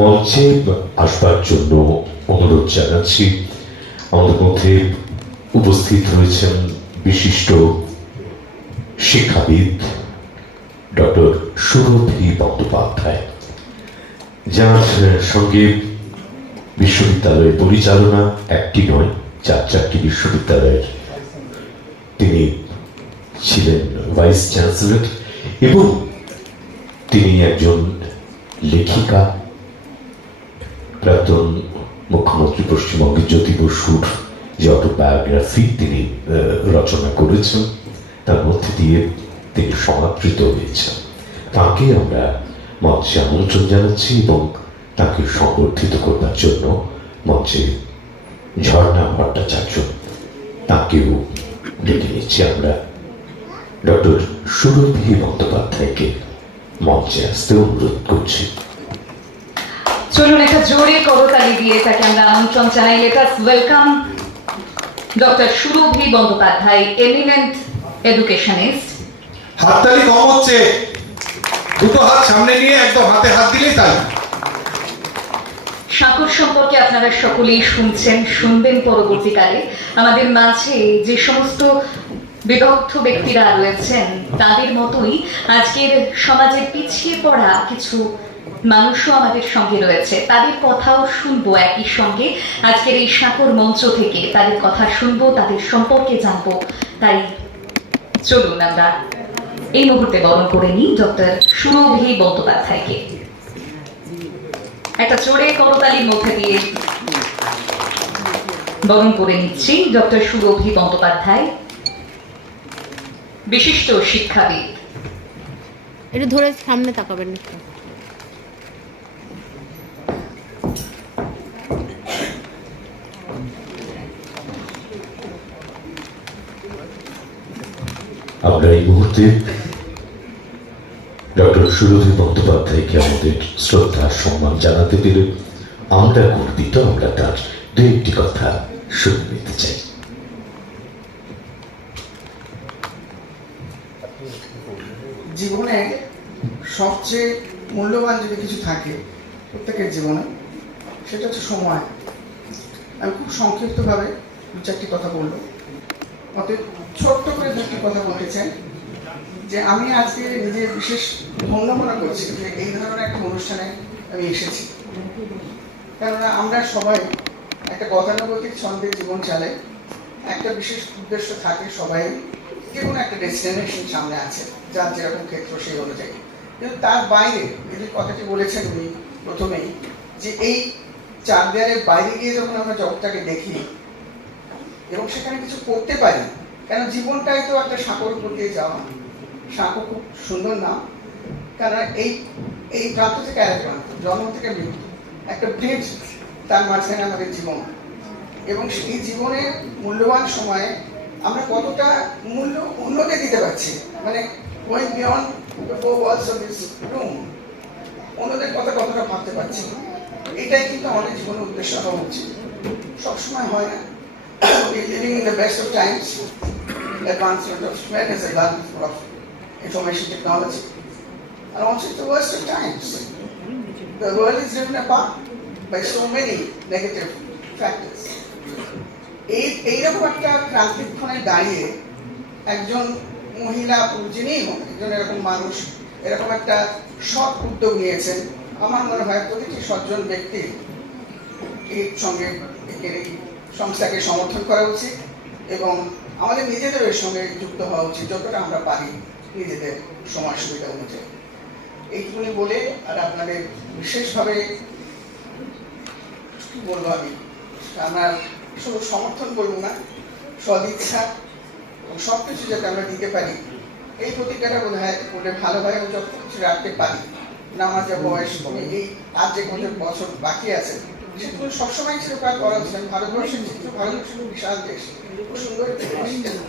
মঞ্চে আসবার জন্য অনুরোধ জানাচ্ছি। আমাদের মধ্যে উপস্থিত রয়েছেন বিশিষ্ট শিক্ষাবিদ ডক্টর সুরভি বন্দ্যোপাধ্যায়, যার সঙ্গে বিশ্ববিদ্যালয়ের পরিচালনা একটি নয়, 4টি বিশ্ববিদ্যালয়ের তিনি ছিলেন ভাইস চ্যান্সেলর, এবং তিনি একজন লেখিকা, প্রাক্তন মুখ্যমন্ত্রী পশ্চিমবঙ্গের জ্যোতি বসুর যে অটোবায়োগ্রাফি তিনি রচনা করেছেন, তার মধ্যে দিয়ে তিনি সমাদৃত হয়েছেন। তাকে আমরা মঞ্চে আমন্ত্রণ জানাচ্ছি এবং তাকে সংবর্ধিত করবার জন্য মঞ্চে ঝর্ণা ভট্টাচার্য, তাকেও ডেকে নিচ্ছি আমরা। ডক্টর সুরভি বন্দ্যোপাধ্যায়কে মঞ্চে আসতে অনুরোধ করছি। চলুন একটা জোরে করতালি দিয়ে তাকে আমরা আমন্ত্রণ জানাই। লেট আস ওয়েলকাম ডক্টর সুরভি বন্দ্যোপাধ্যায়, এমিনেন্ট এডুকেশনিস্ট। হাততালি কম হচ্ছে, দুটো হাত সামনে নিয়ে একদম হাতে হাত দিলেই তাই। সাঁকোর সম্পর্কে আপনারা সকলেই শুনছেন, শুনবেন পরবর্তীকালে। আমাদের মাঝে যে সমস্ত বিদগ্ধ ব্যক্তিরা রয়েছেন তাদের মতোই আজকের সমাজের পিছিয়ে পড়া কিছু মানুষও আমাদের সঙ্গে রয়েছে, তাদের কথাও শুনবো একই সঙ্গে। আজকের এই সাঁকোর মঞ্চ থেকে তাদের কথা শুনবো, তাদের সম্পর্কে জানবো। তাই চলুন আমরা এই মুহূর্তে বরণ করে নিই ডক্টর সুরভি বন্দ্যোপাধ্যায়কে। একটা জোরে করতালির মধ্যে দিয়ে বরণ করে নিচ্ছি ডক্টর সুরভি বন্দ্যোপাধ্যায়, বিশিষ্ট শিক্ষাবিদ। একটু ধরে সামনে তাকাবেন একটু। আমরা এই মুহূর্তে ডক্টর সুরভি বন্দ্যোপাধ্যায়কে আমাদের শ্রদ্ধা সম্মান জানাতে পেরে আমরা গর্বিত। আমরা তার দু একটি কথা শুনে নিতে চাই। জীবনে সবচেয়ে মূল্যবান যদি কিছু থাকে প্রত্যেকের জীবনে, সেটা হচ্ছে সময়। আমি খুব সংক্ষিপ্তভাবে দু চারটি কথা বলবো, অতএব ছোট্ট করে দুটি কথা বলতে চাই যে আমি আজকে নিজের বিশেষ ধন্য মনে করছি যে এই ধরনের একটা অনুষ্ঠানে আমি এসেছি। কেননা আমরা সবাই একটা গতানুগতিক ছন্দে জীবন চালাই, একটা বিশেষ উদ্দেশ্য থাকে, সবাই যে কোনো একটা ডেস্টিনেশন সামনে আছে, যার যেরকম ক্ষেত্র সেই অনুযায়ী। কিন্তু তার বাইরে এই যে কথাটি বলেছেন উনি প্রথমেই, যে এই চার দেয়ালের বাইরে গিয়ে যখন আমরা জগৎটাকে দেখি এবং সেখানে কিছু করতে পারি, কেন জীবনটাই তো একটা সাঁকোর উপর দিয়ে যাওয়া। সাঁকো খুব সুন্দর নাম, কারণ এই প্রান্ত থেকে আরেক প্রান্ত, জন্ম থেকে মৃত্যু, একটা ব্রিজ, তার মাঝখানে আমাদের জীবন। এবং সেই জীবনের মূল্যবান সময়ে আমরা কতটা মূল্য অন্যকে দিতে পারছি, মানে going beyond the four walls of this room, অন্যদের কথা কতটা ভাবতে পারছি, এটাই কিন্তু আমাদের জীবনের উদ্দেশ্য হওয়া উচিত। সবসময় হয় না। Living in the best of times, advancement of man is advancement of information technology, and also it's the worst of times. The world is driven apart by so many negative factors. এইরকম একটা ক্রান্তিক্ষণে দাঁড়িয়ে একজন মহিলা, যিনি একজন এরকম মানুষ এরকম একটা সৎ উদ্যোগ নিয়েছেন, আমার মনে হয় প্রতিটি সজ্জন ব্যক্তি এর সঙ্গে এই সংস্থাকে সমর্থন করা উচিত এবং আমাদের নিজেদের এর সঙ্গে যুক্ত হওয়া উচিত যতটা আমরা পারি নিজেদের সময় সুবিধা অনুযায়ী। এইটুকুনি বলে আর আপনাদের বিশেষভাবে কি বলবো, আমরা শুধু সমর্থন করবো না, সদিচ্ছা এবং সব কিছু যাতে আমরা দিতে পারি, এই প্রতিজ্ঞাটা বোধ হয় বলে ভালো হয় এবং যত কিছু রাখতে পারি না। আমার যা বয়স, এই আর যে কত বছর বাকি আছে সেগুলো সবসময় চিরকাল করা উচিত। ভারতবর্ষের চিত্র, ভারতবর্ষ বিশাল দেশ, খুব সুন্দর,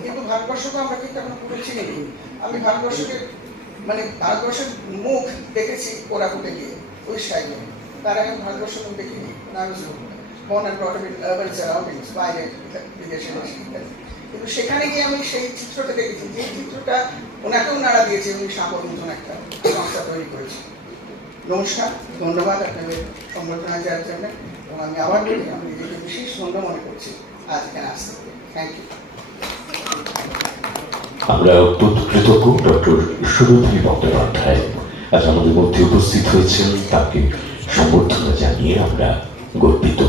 কিন্তু ভারতবর্ষকে আমরা কিন্তু এখনো পুরো চিনি। আমি ভারতবর্ষকে মানে ভারতবর্ষের মুখ দেখেছি কোরাপুটে গিয়ে, ওই সাইডে, তার আগে ভারতবর্ষের মুখ দেখিনি। born and brought up in urban surroundings, বাইরে বিদেশে ইত্যাদি, কিন্তু সেখানে গিয়ে আমি সেই চিত্রটা দেখেছি, যে চিত্রটা ওনাকেও নাড়া দিয়েছে। উনি সাঁকোর মতন একটা সংস্থা তৈরি করেছে। নমস্কার, ধন্যবাদ আপনাদের সম্বর্ধনা দেওয়ার জন্য, এবং আমি আবার বলি আমি নিজেকে বিশেষ ধন্য মনে করছি আজ এখানে আসতে পেরে। Thank you. আমরা অত্যন্ত কৃতজ্ঞ ডক্টর সুরধী বন্দ্যোপাধ্যায় আজ আমাদের মধ্যে উপস্থিত হয়েছেন, তাকে সম্বর্ধনা জানিয়ে আমরা গর্বিত।